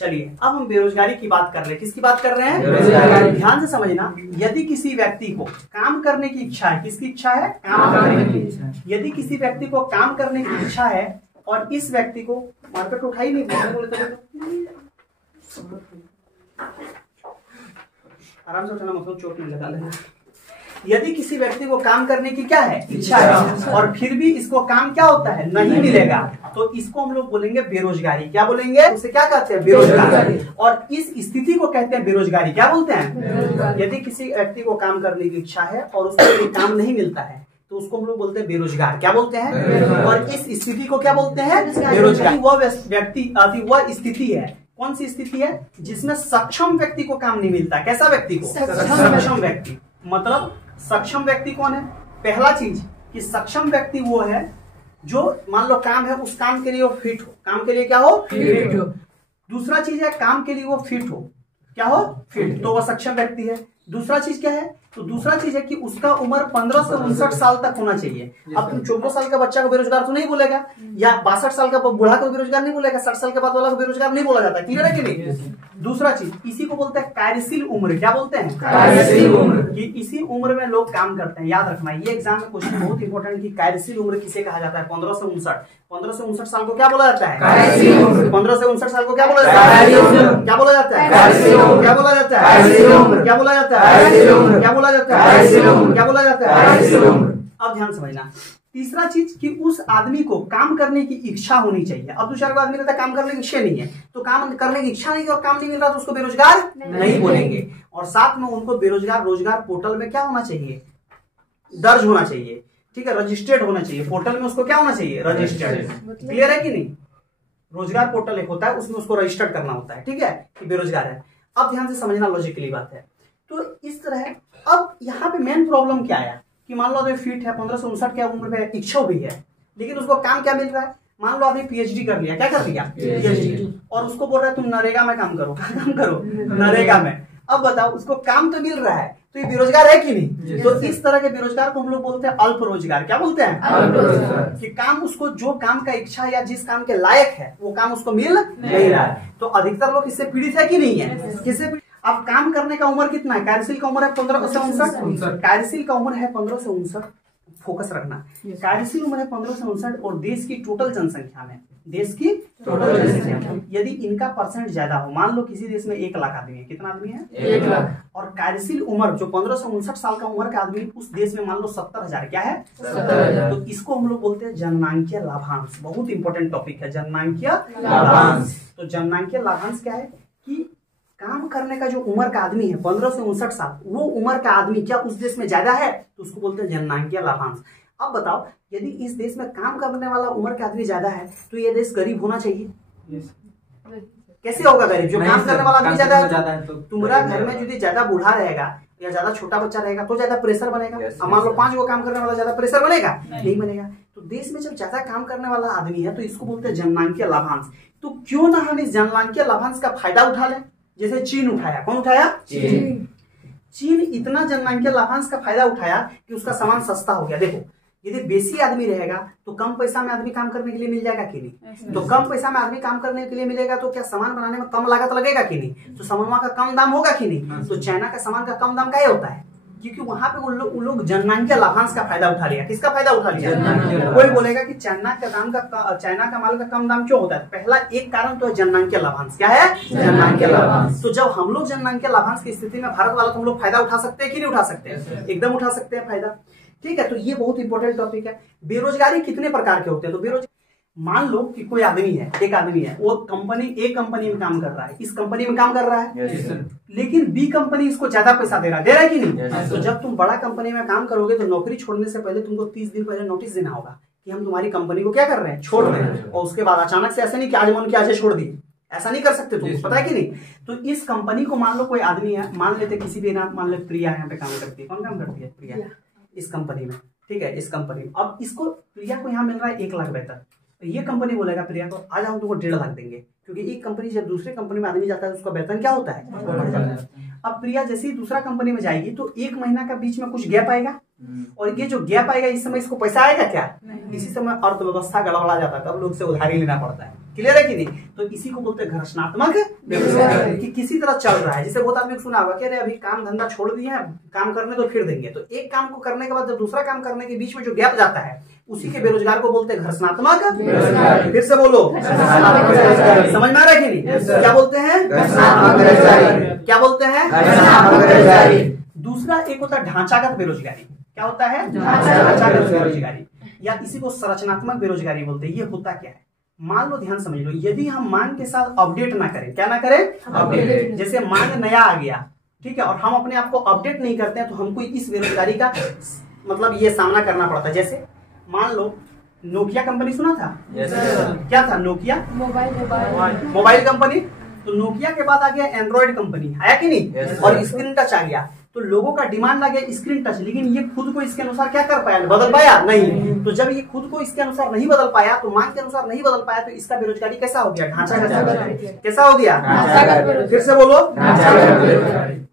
चलिए अब हम बेरोजगारी की बात कर रहे हैं। किसकी बात कर रहे हैं? ध्यान से समझना, यदि किसी व्यक्ति को काम करने की इच्छा है, किसकी इच्छा है? काम करने की इच्छा। यदि किसी व्यक्ति को काम करने की इच्छा है और इस व्यक्ति को मार्केट उठाई नहीं बोले आराम से उठाना, मतलब चोट नहीं लगा लेना। यदि किसी व्यक्ति को काम करने की क्या है? इच्छा है, और फिर भी इसको काम क्या होता है? नहीं मिलेगा, तो इसको हम लोग बोलेंगे बेरोजगारी। क्या बोलेंगे? उसे क्या कहते हैं? बेरोजगारी। और इस स्थिति को कहते हैं बेरोजगारी। क्या बोलते हैं? यदि किसी व्यक्ति को काम करने की इच्छा है और उसको काम नहीं मिलता है तो उसको हम लोग बोलते हैं बेरोजगार। क्या बोलते हैं? और इस स्थिति को क्या बोलते हैं? बेरोजगारी। वह व्यक्ति वह स्थिति है, कौन सी स्थिति है? जिसमें सक्षम व्यक्ति को काम नहीं मिलता। कैसा व्यक्ति को? सक्षम व्यक्ति। मतलब सक्षम व्यक्ति कौन है? पहला चीज कि सक्षम व्यक्ति वो है जो मान लो काम है, उस काम के लिए वो फिट हो। काम के लिए क्या हो? फिट हो। दूसरा चीज है काम के लिए वो फिट हो। क्या हो? फिट। तो वह सक्षम व्यक्ति है। दूसरा चीज क्या है? तो दूसरा चीज है कि उसका उम्र 15 से 59 साल तक होना चाहिए। अब तुम 14 साल का बच्चा को बेरोजगार तो नहीं बोलेगा, या 62 साल का बूढ़ा को बेरोजगार नहीं बोलेगा, 60 साल के बाद वाला को बेरोजगार नहीं बोला जाता। क्लियर है कि नहीं? दूसरा चीज इसी को बोलते हैं कार्यशील उम्र। क्या बोलते हैं? कार्यशील उम्र। कि इसी उम्र में लोग काम करते हैं। याद रखना, ये एग्जाम में क्वेश्चन बहुत इंपॉर्टेंट कि कार्यशील उम्र किसे कहा जाता है? 15 से 59। 15 से 59 साल को क्या बोला जाता है? कार्यशील उम्र। 15 से 59 साल को क्या बोला जाता है? क्या बोला जाता है? कार्यशील उम्र। क्या बोला जाता है? कार्यशील उम्र। क्या बोला जाता है? कार्यशील उम्र। क्या बोला जाता है? कार्यशील उम्र। क्या बोला जाता है? कार्यशील उम्र। अब ध्यान समझना, तीसरा चीज कि उस आदमी को काम करने की इच्छा होनी चाहिए। अब दूसरा को आदमी रहता है काम करने की इच्छा नहीं है, तो काम करने की इच्छा नहीं और काम नहीं मिल रहा तो उसको बेरोजगार नहीं बोलेंगे। और साथ में उनको बेरोजगार रोजगार पोर्टल में क्या होना चाहिए? दर्ज होना चाहिए। ठीक है, रजिस्टर्ड होना चाहिए। पोर्टल में उसको क्या होना चाहिए? रजिस्टर्ड। क्लियर है कि नहीं? रोजगार पोर्टल एक होता है, उसमें उसको रजिस्टर्ड करना होता है। ठीक है, कि बेरोजगार है। अब ध्यान से समझना, लॉजिकली बात है। तो इस तरह अब यहाँ पे मेन प्रॉब्लम क्या आया कि मान लो आदमी फिट है, 15 से 59 की उम्र में इच्छा भी है, लेकिन उसको काम क्या मिल रहा है? मान लो आदमी पीएचडी कर लिया। क्या कर लिया? पीएचडी। और उसको बोल रहा है तुम नरेगा में काम करो। क्या काम करो? नरेगा में। अब बताओ, उसको काम तो मिल रहा है, तो ये बेरोजगार है कि नहीं? तो इस तरह के बेरोजगार को हम लोग बोलते हैं अल्प रोजगार। क्या बोलते हैं? अल्प रोजगार। कि काम उसको जो काम का इच्छा या जिस काम के लायक है वो काम उसको मिल नहीं रहा है। तो अधिकतर लोग इससे पीड़ित है कि नहीं है? किससे? अब काम करने का उम्र कितना है? कार्यशील का उम्र है 15 से 59। कार्यशील का उम्र है 15 से 59। फोकस रखना, कार्यशील उम्र है 15 से 59 और देश की टोटल जनसंख्या में, देश की टोटल जनसंख्या यदि इनका परसेंट ज्यादा हो, मान लो किसी देश में 1 लाख आदमी है। कितना आदमी है? 1 लाख। और कार्यशील उम्र जो 15 से 59 साल का उम्र का आदमी उस देश में मान लो 70,000। क्या है? 70,000। तो इसको हम लोग बोलते हैं जननांकीय लाभांश। बहुत इंपॉर्टेंट टॉपिक है जननांकीय लाभांश। तो जननांकीय लाभांश क्या है कि काम करने का जो उम्र का आदमी है 15 से 59 साल, वो उम्र का आदमी क्या उस देश में ज्यादा है, तो उसको बोलते हैं जननांकीय लाभांश। अब बताओ, यदि इस देश में काम करने वाला उम्र का आदमी ज्यादा है तो ये देश गरीब होना चाहिए। कैसे होगा गरीब? जो काम करने वाला आदमी ज्यादा है। तो तुम्हारा घर में यदि ज्यादा बूढ़ा रहेगा या ज्यादा छोटा बच्चा रहेगा तो ज्यादा प्रेशर बनेगा। अब मान लो 5 को काम करने वाला ज्यादा प्रेशर बनेगा? नहीं बनेगा। तो देश में जब ज्यादा काम करने वाला आदमी है तो इसको बोलते हैं जननांकीय लाभांश। तो क्यों ना हम इस जननांकीय लाभांश का फायदा उठा लें, जैसे चीन उठाया। कौन उठाया? चीन इतना जननांकीय लाभांश का फायदा उठाया कि उसका सामान सस्ता हो गया। देखो, यदि बेसी आदमी रहेगा तो कम पैसा में आदमी काम करने के लिए मिल जाएगा कि नहीं? तो कम पैसा में आदमी काम करने के लिए मिलेगा तो क्या सामान बनाने में कम लागत लगेगा कि नहीं? तो सामान का कम दाम होगा कि नहीं? तो चाइना का सामान का कम दाम क्या होता है? क्योंकि वहां पे उन लोग जननांकीय लाभांश का फायदा उठा लिया। किसका फायदा उठा लिया? कोई बोलेगा कि चाइना का माल का कम दाम क्यों होता है? पहला एक कारण तो है जननांकीय लाभांश। क्या है? जननांकीय लाभांश। तो जब हम लोग जननांकीय लाभांश की स्थिति में भारत वाला तो हम लोग फायदा उठा सकते हैं कि नहीं उठा सकते? एकदम उठा सकते हैं फायदा। ठीक है, तो ये बहुत इंपॉर्टेंट टॉपिक है। बेरोजगारी कितने प्रकार के होते हैं? तो मान लो कि कोई आदमी है, एक आदमी है, वो एक कंपनी में काम कर रहा है, इस कंपनी में काम कर रहा है, लेकिन बी कंपनी इसको ज्यादा पैसा दे रहा है कि नहीं? तो जब तुम बड़ा कंपनी में काम करोगे तो नौकरी छोड़ने से पहले तुमको 30 दिन पहले नोटिस देना होगा कि हम तुम्हारी कंपनी को क्या कर रहे हैं? छोड़ रहे हैं। और उसके बाद अचानक से ऐसे नहीं कि आज मन के आज छोड़ दी, ऐसा नहीं कर सकते तुम, पता है कि नहीं? तो इस कंपनी को मान लो कोई आदमी है, मान लेते किसी भी नाम, मान लेते प्रिया यहाँ पे काम करती है। कौन काम करती है? प्रिया। इस कंपनी में, ठीक है, इस कंपनी में। अब इसको प्रिया को यहाँ मिल रहा है 1 लाख वेतन। तो ये कंपनी बोलेगा प्रिया को आज हम तुमको 1.5 लाख देंगे, क्योंकि एक कंपनी जब दूसरे कंपनी में आदमी जाता है उसका वेतन क्या होता है? बढ़ जाता है। अब प्रिया जैसे ही दूसरा कंपनी में जाएगी तो 1 महीना का बीच में कुछ गैप आएगा, और ये जो गैप आएगा इस समय इसको पैसा आएगा क्या? इसी समय अर्थव्यवस्था गड़बड़ा जाता है, तब लोग से उधारी लेना पड़ता है। क्लियर है कि नहीं? तो इसी को बोलते हैं घर्षणात्मक बेरोजगारी, कि किसी तरह चल रहा है। जैसे बहुत आदमी को सुना होगा कि अरे अभी काम धंधा छोड़ दिए हैं, काम करने तो फिर देंगे। तो एक काम को करने के बाद जब दूसरा काम करने के बीच में जो गैप जाता है उसी के बेरोजगार को बोलते हैं घर्षणात्मक। फिर से बोलो, समझ में आ रहा है कि नहीं? क्या बोलते हैं? क्या बोलते हैं? दूसरा एक होता है ढांचागत बेरोजगारी। क्या होता है? ढांचागत बेरोजगारी, या इसी को संरचनात्मक बेरोजगारी बोलते हैं। ये होता क्या है? मान लो, ध्यान समझ लो, यदि हम मांग के साथ अपडेट ना करें, क्या ना करें? अपडेट। जैसे मांग नया आ गया, ठीक है, और हम अपने आप को अपडेट नहीं करते हैं तो हमको इस बेरोजगारी का मतलब ये सामना करना पड़ता है। जैसे मान लो नोकिया कंपनी सुना था? क्या था नोकिया? Mobile company. तो नोकिया के बाद आ गया एंड्रॉइड कंपनी, आया कि नहीं? और स्क्रीन टच आ गया। तो लोगों का डिमांड आ गया स्क्रीन टच, लेकिन ये खुद को इसके अनुसार क्या कर पाया? बदल पाया? नहीं। तो जब ये खुद को इसके अनुसार नहीं बदल पाया, तो मांग के अनुसार नहीं बदल पाया, तो इसका बेरोजगारी कैसा हो गया? ढांचागत। कैसा हो गया? फिर से बोलो।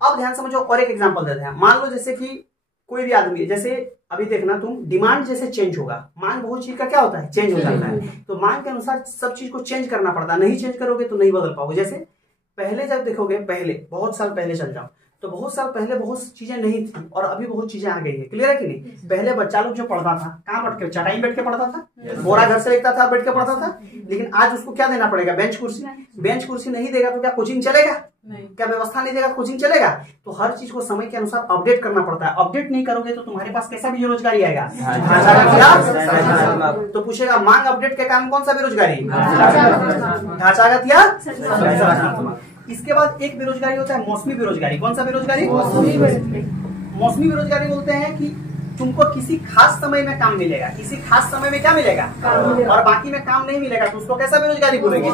अब ध्यान समझो, और एक एग्जांपल देते हैं। मान लो जैसे कि कोई भी आदमी, जैसे अभी देखना तुम, डिमांड जैसे चेंज होगा, मांग बहुत चीज का क्या होता है? चेंज हो जाता है। तो मांग के अनुसार सब चीज को चेंज करना पड़ता है, नहीं चेंज करोगे तो नहीं बदल पाओगे। जैसे पहले जब देखोगे, पहले बहुत साल पहले चल जाओ, तो बहुत साल पहले बहुत चीजें नहीं थी और अभी बहुत चीजें आ गई है। क्लियर है कि नहीं? पहले बच्चा लोग जो पढ़ता था, कहाँ बैठ के? चटाई बैठ के पढ़ता था, बोरा घर से लेता था, बैठ के पढ़ता था। लेकिन आज उसको क्या देना पड़ेगा? बेंच कुर्सी। बेंच कुर्सी नहीं देगा तो क्या कोचिंग चलेगा? क्या व्यवस्था नहीं देगा कोचिंग चलेगा? तो हर चीज को समय के अनुसार अपडेट करना पड़ता है। अपडेट नहीं करोगे तो तुम्हारे पास कैसा बेरोजगारी आएगा? तो पूछेगा मांग अपडेट के कारण कौन सा बेरोजगारी? ढांचागत या संरचनात्मक। इसके बाद एक बेरोजगारी होता है मौसमी बेरोजगारी। कौन सा बेरोजगारी? मौसमी बेरोजगारी बोलते हैं कि तुमको किसी खास समय में काम मिलेगा, किसी खास समय में क्या मिलेगा और बाकी में काम नहीं मिलेगा, तो उसको कैसा बेरोजगारी बोलेंगे?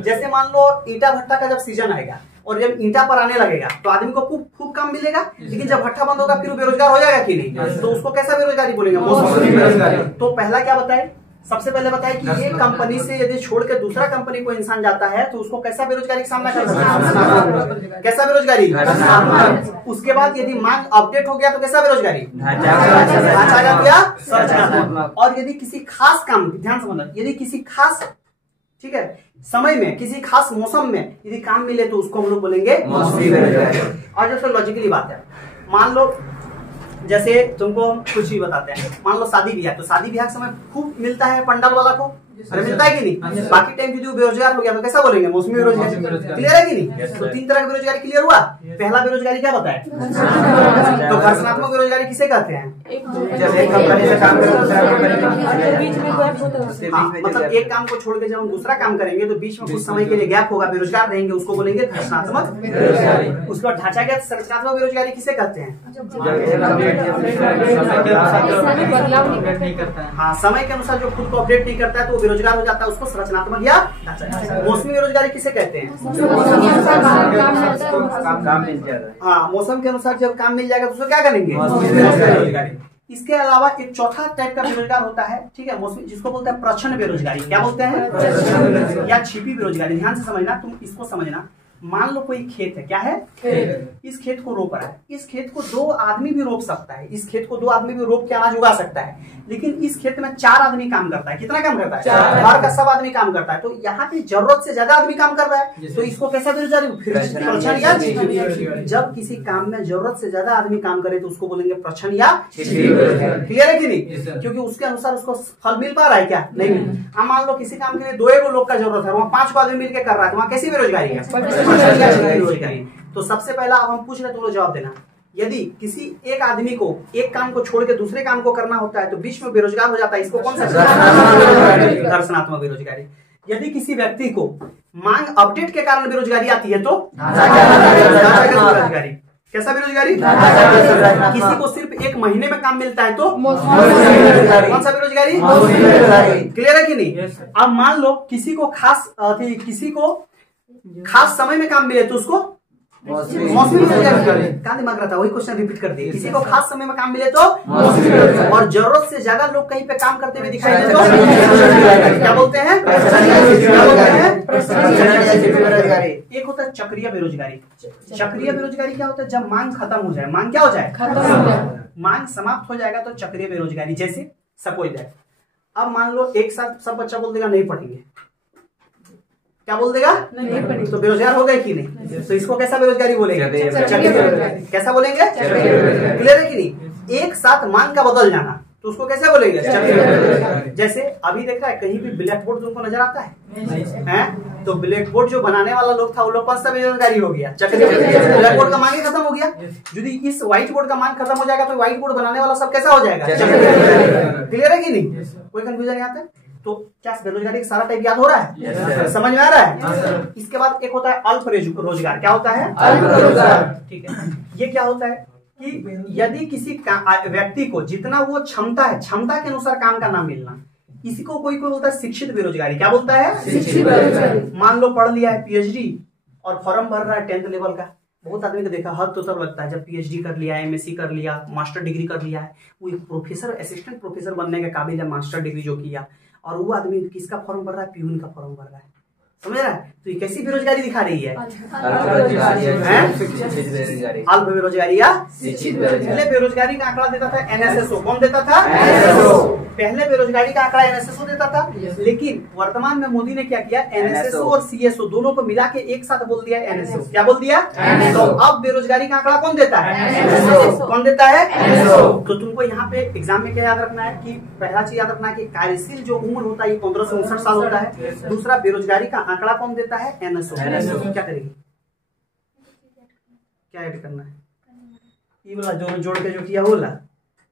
जैसे मान लो ईंटा भट्टा का जब सीजन आएगा और जब ईंटा पर आने लगेगा तो आदमी को खूब काम मिलेगा, लेकिन जब भट्टा बंद होगा फिर वो बेरोजगार हो जाएगा कि नहीं? तो उसको कैसा बेरोजगारी बोलेंगे? मौसमी बेरोजगारी। तो पहला क्या बताए? सबसे पहले बताया कि एक कंपनी से यदि छोड़ के दूसरा कंपनी को इंसान जाता है तो उसको कैसा बेरोजगारी का सामना करना है? कैसा बेरोजगारी? उसके बाद यदि मांग अपडेट हो गया तो कैसा बेरोजगारी? ढांचागत या संरचनात्मक। और यदि किसी खास काम, ध्यान समझना, यदि किसी खास, ठीक है, समय में, किसी खास मौसम में यदि काम मिले तो उसको हम लोग बोलेंगे मौसमी बेरोजगारी। और जैसे लॉजिकली बात है, मान लो जैसे तुमको हम कुछ भी बताते हैं, मान लो शादी ब्याह, तो शादी ब्याह के समय खूब मिलता है पंडाल वाला को, अरे मिलता है कि नहीं? बाकी टाइम यदि बेरोजगार हो गया तो कैसा बोलेंगे? मौसमी बेरोजगारी। क्लियर है कि नहीं? तो तीन तरह की बेरोजगारी क्लियर हुआ। पहला बेरोजगारी क्या बताया? तो घर्षणात्मक बेरोजगारी किसे कहते हैं? जैसे एक कंपनी से काम मतलब एक काम को छोड़ के जब हम दूसरा काम करेंगे तो बीच में कुछ समय के लिए गैप होगा, बेरोजगार रहेंगे, उसको बोलेंगे घर्षणात्मक बेरोजगारी। उसके बाद ढांचागत संरचनात्मक बेरोजगारी किसे कहते हैं? हाँ, समय के अनुसार जो खुद को अपडेट नहीं करता है तो वो बेरोजगार हो जाता है, उसको संरचनात्मक या मौसमी बेरोजगारी किसे कहते हैं? हाँ, मौसम के अनुसार जब काम मिल जाएगा तो उसको क्या करेंगे? इसके अलावा एक चौथा टाइप का बेरोजगार होता है, ठीक है, मौसमी, जिसको बोलते हैं प्रच्छन्न बेरोजगारी। क्या बोलते हैं? या छिपी बेरोजगारी। ध्यान से समझना, तुम इसको समझना। मान लो कोई खेत है, क्या है? इस खेत को रोप रहा है। इस खेत को दो आदमी भी रोप सकता है, इस खेत को दो आदमी भी रोप के अनाज उगा सकता है, लेकिन इस खेत में 4 आदमी काम करता है। कितना काम करता है? घर का सब आदमी काम करता है। तो यहाँ पे जरूरत से ज्यादा आदमी काम कर रहा है, तो इसको कैसा बेरोजगारी? जब किसी काम में जरूरत से ज्यादा आदमी काम करे तो उसको बोलेंगे प्रच्छन्न या क्लियर है कि नहीं? क्योंकि उसके अनुसार उसको फल मिल पा रहा है क्या? नहीं। अब मान लो किसी काम के लिए 2 लोग का जरूरत है, वहाँ 5 आदमी मिलकर कर रहा है, तो वहाँ कैसी बेरोजगारी है? तो सबसे पहला अब हम पूछ रहे, तुम लोग जवाब देना। यदि किसी एक आदमी को एक काम को छोड़ के दूसरे काम को करना होता है तो बीच में बेरोजगार हो जाता है, इसको कौन सा? घर्षणात्मक बेरोजगारी। यदि किसी व्यक्ति को मांग अपडेट के कारण बेरोजगारी आती है तो बेरोजगारी। कैसा बेरोजगारी? किसी को सिर्फ 1 महीने में काम मिलता है तो कौन सा बेरोजगारी? क्लियर है कि नहीं? अब मान लो किसी को खास समय में काम मिले तो उसको मौसमी बेरोजगारी। कहाँ दिमाग रहता है? वही क्वेश्चन रिपीट कर दिए। किसी को खास समय में काम मिले तो मौसमी बेरोजगारी, और जरूरत से ज्यादा लोग कहीं पे काम करते हुए दिखाई दे तो क्या बोलते हैं? एक होता है चक्रीय बेरोजगारी। चक्रीय बेरोजगारी क्या होता है? जब मांग खत्म हो जाए, मांग क्या हो जाए? मांग समाप्त हो जाएगा तो चक्रीय बेरोजगारी। जैसे सपोज दैट, अब मान लो एक साथ सब बच्चा बोल देगा नहीं पढ़ेंगे, क्या बोल देगा? नहीं। तो बेरोजगार हो गए कि नहीं? तो इसको कैसा बेरोजगारी बोलेंगे? कैसा बोलेंगे? क्लियर है कि नहीं? एक साथ मान का बदल जाना, तो उसको कैसे बोलेंगे? जैसे अभी देख रहा है कहीं भी ब्लैक बोर्ड तुमको नजर आता है? तो ब्लैक बोर्ड जो बनाने वाला लोग था वो लोग कौन सा बेरोजगारी हो गया? ब्लैक बोर्ड का मांग ही खत्म हो गया। यदि इस व्हाइट बोर्ड का मांग खत्म हो जाएगा तो व्हाइट बोर्ड बनाने वाला सब कैसा हो जाएगा? क्लियर है कि नहीं? कोई कंफ्यूजन नहीं आता है? तो क्या बेरोजगारी का सारा टाइप याद हो रहा है? समझ में आ रहा है? इसके बाद एक होता है अल्प रोजगार। क्या होता है? अल्प रोजगार। ठीक है, ये क्या होता है कि यदि किसी व्यक्ति को जितना वो क्षमता है, क्षमता के अनुसार काम का नाम मिलना, इसी को कोई बोलता है शिक्षित बेरोजगारी। क्या बोलता है? शिक्षित बेरोजगारी। मान लो पढ़ लिया है पीएचडी और फॉर्म भर रहा है 10th लेवल का। बहुत आदमी को देखा हद तो तब लगता है जब पीएचडी कर लिया, एमएससी कर लिया, मास्टर डिग्री कर लिया है, वो एक प्रोफेसर, असिस्टेंट प्रोफेसर बनने के काबिल है, मास्टर डिग्री जो किया, और वो आदमी किसका फॉर्म भर रहा है? प्यून का फॉर्म भर रहा है। समझ रहा है? तो ये कैसी बेरोजगारी दिखा रही है? अल्प बेरोजगारी या शिक्षित बेरोजगारी। पहले बेरोजगारी का आंकड़ा देता था एनएसएसओ। कौन देता था? पहले बेरोजगारी का आंकड़ा एनएसएसओ देता था, लेकिन वर्तमान में मोदी ने क्या किया? एनएसएसओ और सीएसओ दोनों को मिला के एक साथ बोल दिया एनएसओ। क्या बोल दिया? तो अब बेरोजगारी का आंकड़ा कौन देता है? कौन देता है? तो तुमको यहाँ पे एग्जाम में क्या याद रखना है कि पहला चीज याद रखना है कि कार्यशील जो उम्र होता है 15 से 59 साल होता है। दूसरा, बेरोजगारी का आंकड़ा कौन देता है? एनएसओ। क्या करेगी? क्या ऐड करना है? ये वाला जो जोड़ के जो किया बोला,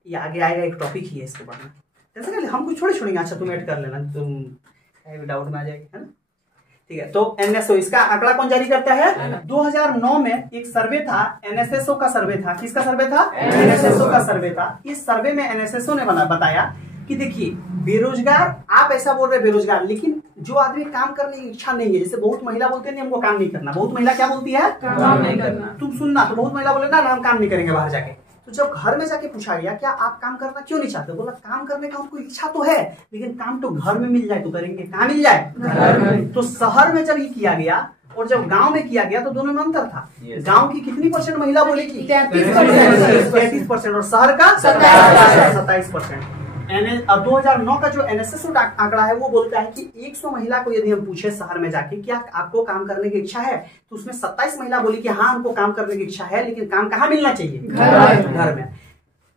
ये आगे आएगा, एक टॉपिक ही है इसके बारे में। ऐसा कर ले, हम कुछ छोड़े छोड़ेंगे। अच्छा तुम ऐड कर लेना, तुम डाउट में आ जाएगी, है ना? ठीक है, तो एनएसओ इसका आंकड़ा कौन जारी करता है? 2009 में एक सर्वे था, एनएसएसओ का सर्वे था। किसका सर्वे था? एनएसएसओ का सर्वे था। इस सर्वे में एनएसएसओ ने बताया कि देखिए बेरोजगार, आप ऐसा बोल रहे बेरोजगार, लेकिन जो आदमी काम करने की इच्छा नहीं है, जैसे बहुत महिला बोलते हैं हमको काम नहीं करना। बहुत महिला क्या बोलती है? काम नहीं करना। तुम सुनना, तो बहुत महिला बोले ना हम काम नहीं करेंगे बाहर जाके। तो जब घर में जाके पूछा गया क्या आप काम करना क्यों नहीं चाहते? बोला काम करने का उनको इच्छा तो है, लेकिन काम तो घर में मिल जाए तो करेंगे। कहाँ मिल जाए? घर में। तो शहर में जब ये किया गया और जब गांव में किया गया तो दोनों में अंतर था। गांव की कितनी % महिला बोले की? 33%, और शहर का 27%। 2009 का जो एनएसएसओ आंकड़ा है वो बोलता है कि 100 महिला को यदि हम पूछे शहर में जाके क्या आपको काम करने की इच्छा है, तो उसमें 27 महिला बोली कि हाँ हमको काम करने की इच्छा है, लेकिन काम कहाँ मिलना चाहिए? घर में।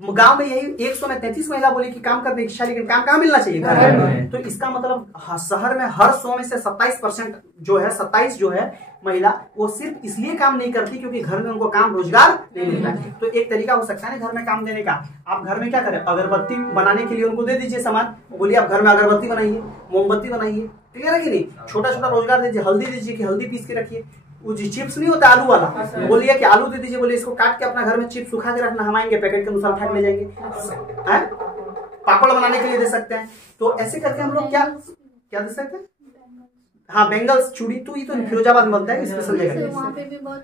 गांव में यही 100 में 33 महिला बोली कि काम करने की इच्छा, लेकिन काम कहाँ मिलना चाहिए? घर में। तो इसका मतलब शहर में हर 100 में से 27% जो है, 27 जो है महिला, वो सिर्फ इसलिए काम नहीं करती क्योंकि घर में उनको काम रोजगार नहीं मिलता। तो एक तरीका हो सकता है ना घर में काम देने का। आप घर में क्या करें? अगरबत्ती बनाने के लिए उनको दे दीजिए सामान, बोलिए आप घर में अगरबत्ती बनाइए, मोमबत्ती बनाइए। क्लियर है कि नहीं? छोटा छोटा रोजगार दीजिए। हल्दी दीजिए कि हल्दी पीस के रखिए। वो जी चिप्स नहीं होता आलू वाला, बोलिए कि आलू दे दीजिए, बोलिए इसको काट के अपना घर में चिप्स सुखा के रखना, हम आएंगे पैकेट के अनुसार उठा के ले जाएंगे। पापड़ बनाने के लिए दे सकते हैं। तो ऐसे करके हम लोग क्या दे सकते हैं? हाँ, बेंगल्स, चूड़ी। तो ये तो फिरोजाबाद में बनता है स्पेशल जगह। वहाँ पे भी बहुत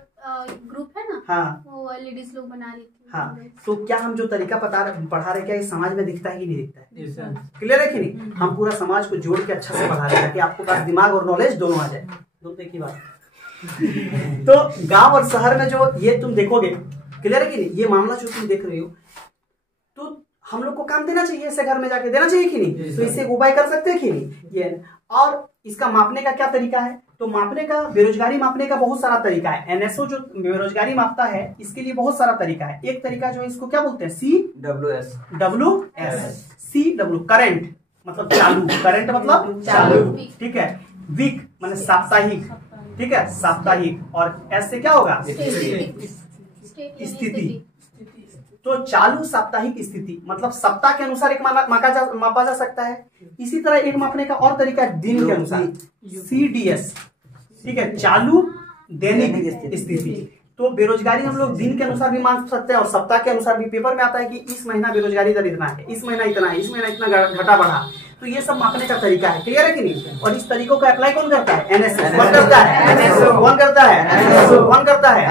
ग्रुप है ना, हाँ, वो लेडीज लोग बना लेती है। हाँ, तो क्या हम जो तरीका पढ़ा रहे क्या ये समाज में दिखता है कि नहीं दिखता है? क्लियर है कि नहीं? हम पूरा समाज को जोड़ के अच्छा से पढ़ा रहे हैं कि आपको पास दिमाग और नॉलेज दोनों आ जाए। दोनों एक ही बात। तो गांव और शहर में जो ये तुम देखोगे, क्लियर है कि नहीं? ये मामला जो तुम देख रहे हो, तो हम लोग को काम देना चाहिए, ऐसे घर में जाके देना चाहिए कि नहीं? तो इससे उपाय कर सकते हैं कि नहीं? ये और इसका मापने का क्या तरीका है? तो मापने का, बेरोजगारी मापने का बहुत सारा तरीका है। एनएसओ जो बेरोजगारी मापता है इसके लिए बहुत सारा तरीका है। एक तरीका जो है इसको क्या बोलते हैं? CWS। CW करंट मतलब चालू, करंट मतलब चालू, ठीक है। वीक मतलब साप्ताहिक, ठीक है, साप्ताहिक। और एस से क्या होगा? स्थिति। तो चालू साप्ताहिक स्थिति मतलब सप्ताह के अनुसार एक मापा जा सकता है। इसी तरह एक मापने का और तरीका है दिन के अनुसार, CDS, ठीक है, चालू दैनिक स्थिति। तो बेरोजगारी हम लोग दिन के अनुसार भी मान सकते हैं और सप्ताह के अनुसार भी। पेपर में आता है कि इस महीना बेरोजगारी दर इतना है, इस महीना इतना है, इस महीना इतना घटा बढ़ा। तो ये सब मापने का तरीका है। क्लियर है कि नहीं? और इस तरीकों का अप्लाई कौन करता है? एनएसएस। कौन करता है? कौन करता है? कौन करता है?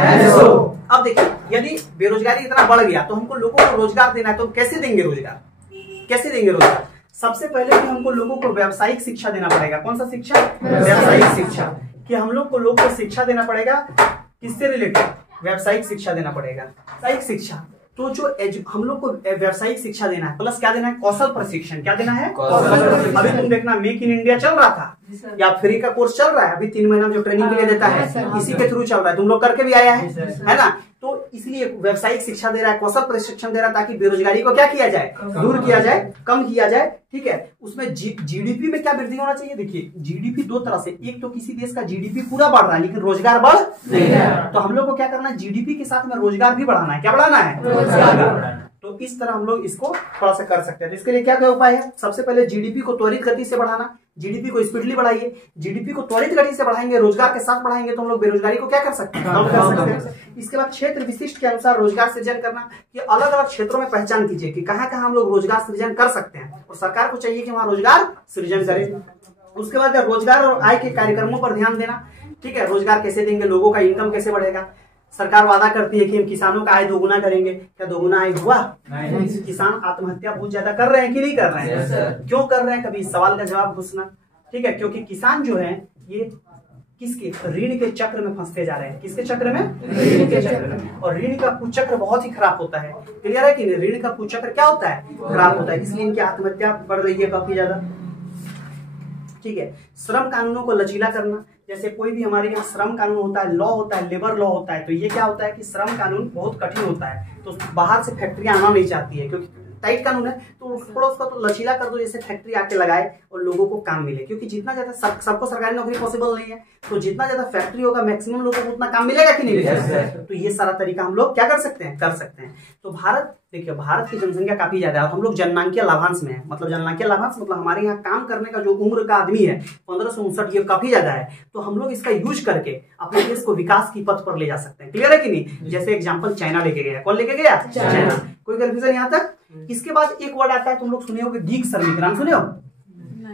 अब देखिए, यदि बेरोजगारी इतना बढ़ गया तो हमको लोगों को रोजगार देना है, तो कैसे देंगे रोजगार? कैसे देंगे रोजगार? सबसे पहले कि हमको लोगों को व्यावसायिक शिक्षा देना पड़ेगा। कौन सा शिक्षा? व्यावसायिक शिक्षा। कि हम लोग को लोगों को शिक्षा देना पड़ेगा किससे रिलेटेड? व्यावसायिक शिक्षा देना पड़ेगा। व्यावसायिक शिक्षा तो जो हम लोग को व्यवसायिक शिक्षा देना है प्लस क्या देना है, कौशल प्रशिक्षण। क्या देना है? अभी तुम देखना मेक इन इंडिया चल रहा था या फ्री का कोर्स चल रहा है, अभी 3 महीना जो ट्रेनिंग के लिए देता है इसी के थ्रू चल रहा है, तुम लोग करके भी आया है ना। तो इसलिए व्यवसायिक शिक्षा दे रहा है, कौशल प्रशिक्षण दे रहा है, ताकि बेरोजगारी को क्या किया जाए, दूर किया जाए, कम किया जाए। ठीक है, उसमें जीडीपी में क्या वृद्धि होना चाहिए? देखिए जीडीपी दो तरह से, एक तो किसी देश का जीडीपी पूरा बढ़ रहा है लेकिन रोजगार बढ़ नहीं रहा है, तो हम लोग को क्या करना है, जीडीपी के साथ में रोजगार भी बढ़ाना है। क्या बढ़ाना है? रोजगार। तो इस तरह हम लोग इसको थोड़ा सा कर सकते हैं। तो इसके लिए क्या क्या उपाय है? सबसे पहले जीडीपी को त्वरित गति से बढ़ाना, जीडीपी को स्पीडली बढ़ाइए। जीडीपी को त्वरित गति से बढ़ाएंगे, रोजगार के साथ बढ़ाएंगे तो हम लोग बेरोजगारी को क्या कर सकते हैं, कम कर सकते हैं। इसके बाद क्षेत्र विशिष्ट के अनुसार रोजगार सृजन करना, कि अलग अलग क्षेत्रों में पहचान कीजिए कि कहाँ कहाँ हम लोग रोजगार सृजन कर सकते हैं और सरकार को चाहिए कि वहां रोजगार सृजन करे। उसके बाद रोजगार और आय के कार्यक्रमों पर ध्यान देना। ठीक है, रोजगार कैसे देंगे, लोगों का इनकम कैसे बढ़ेगा। सरकार वादा करती है कि हम किसानों का आय दोगुना करेंगे, क्या दोगुना आय हुआ? नहीं। किसान आत्महत्या बहुत ज्यादा कर रहे हैं कि नहीं कर रहे हैं? क्यों कर रहे हैं, कभी इस सवाल का जवाब पूछना। ठीक है, क्योंकि किसान जो है ये किसके, ऋण के चक्र में फंसते जा रहे हैं। किसके चक्र में? ऋण के चक्र में। और ऋण का कुचक्र बहुत ही खराब होता है। क्लियर है कि नहीं? ऋण का कुचक्र क्या होता है, खराब होता है, इसलिए इनकी आत्महत्या बढ़ रही है काफी ज्यादा। ठीक है, श्रम कानूनों को लचीला करना, जैसे कोई भी हमारे यहाँ श्रम कानून होता है, लॉ होता है, लेबर लॉ होता है, तो ये क्या होता है कि श्रम कानून बहुत कठिन होता है, तो बाहर से फैक्ट्रियां आना नहीं चाहती है क्योंकि टाइट कानून है, तो थोड़ा उसका तो लचीला कर दो, जैसे फैक्ट्री आके लगाए और लोगों को काम मिले। क्योंकि जितना ज्यादा सबको सरकारी नौकरी पॉसिबल नहीं है, तो जितना ज्यादा फैक्ट्री होगा मैक्सिमम लोगों को उतना काम मिलेगा कि नहीं मिलेगा। तो ये सारा तरीका हम लोग क्या कर सकते हैं, कर सकते हैं। तो भारत, देखिए भारत की जनसंख्या काफी ज्यादा है, हम लोग जननांकीय लाभांश में है। मतलब जननांकीय लाभांश मतलब हमारे यहाँ काम करने का जो उम्र का आदमी है 1559, ये काफी ज्यादा है। तो हम लोग इसका यूज करके अपने देश को विकास की पथ पर ले जा सकते हैं। क्लियर है कि नहीं? जैसे एग्जाम्पल चाइना लेके गया, कौन लेके गया? चाइना। कोई कंफ्यूजन यहाँ तक? इसके बाद एक वर्ड आता है, तुम लोग सुने होगे, गीग श्रमिक। नाम सुने हो?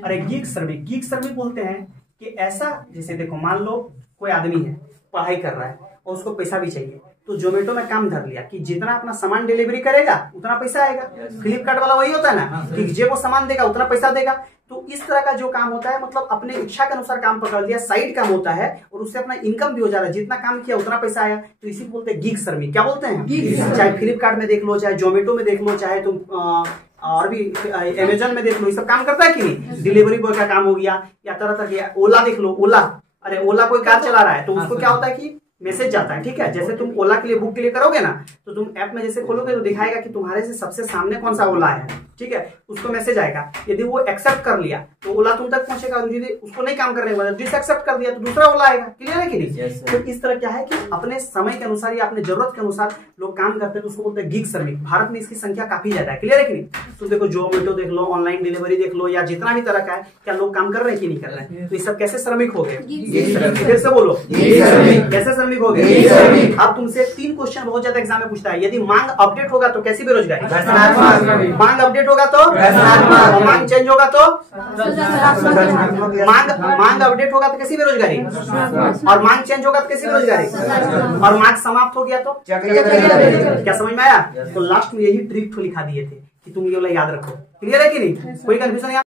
अरे गीग श्रमिक, गीग श्रमिक बोलते हैं कि ऐसा, जैसे देखो मान लो कोई आदमी है पढ़ाई कर रहा है और उसको पैसा भी चाहिए, तो जोमेटो में काम धर लिया कि जितना अपना सामान डिलीवरी करेगा उतना पैसा आएगा। फ्लिपकार्ट वाला वही होता है ना कि जे को सामान देगा उतना पैसा देगा। तो इस तरह का जो काम होता है, मतलब अपने इच्छा के अनुसार काम पकड़ लिया, साइड काम होता है और उससे अपना इनकम भी हो जा रहा है, जितना काम किया उतना पैसा आया, तो इसी को बोलते हैं गीग श्रमिक। क्या बोलते हैं? चाहे फ्लिपकार्ट में देख लो, चाहे जोमेटो में देख लो, चाहे तुम और भी अमेजन में देख लो, ये सब काम करता है कि नहीं? डिलीवरी बॉय का काम हो गया, या तरह तरह के, ओला देख लो, ओला, अरे ओला कोई कार चला रहा है तो उसको क्या होता है कि मैसेज जाता है। ठीक है, जैसे तुम ओला के लिए बुक के लिए करोगे ना, तो तुम ऐप में जैसे खोलोगे तो दिखाएगा कि तुम्हारे से सबसे सामने कौन सा ओला है। ठीक है, उसको मैसेज आएगा, यदि वो एक्सेप्ट कर लिया तो ओला तुम तक पहुंचेगा, यदि उसको नहीं काम करने वाला, डिसएक्सेप्ट कर दिया तो दूसरा ओला आएगा। क्लियर है कि नहीं? तो इस तरह क्या है कि अपने समय के अनुसार या अपने जरूरत के अनुसार लोग काम करते हैं, तो उसको बोलते हैं गीग श्रमिक। भारत में इसकी संख्या काफी ज्यादा है। क्लियर है कि नहीं? तो देखो जोमेटो देख लो, ऑनलाइन डिलीवरी देख लो, या जितना भी तरह का है, क्या लोग काम कर रहे हैं कि नहीं कर रहे हैं? तो ये सब कैसे श्रमिक हो गए? फिर से बोलो, कैसे श्रमिक हो गए? अब तुमसे 3 क्वेश्चन बहुत ज्यादा एग्जाम में पूछता है। यदि मांग अपडेट होगा तो कैसी बेरोजगारी? मांग अपडेट होगा तो, मांग चेंज होगा तो, मांग अपडेट होगा तो कैसी बेरोजगारी, और मांग चेंज होगा तो कैसी बेरोजगारी, और मांग समाप्त हो गया तो क्या? समझ में आया? तो लास्ट में यही ट्रिक लिखा दिए थे कि तुम ये वाला याद रखो। क्लियर है कि नहीं? कोई कंफ्यूजन?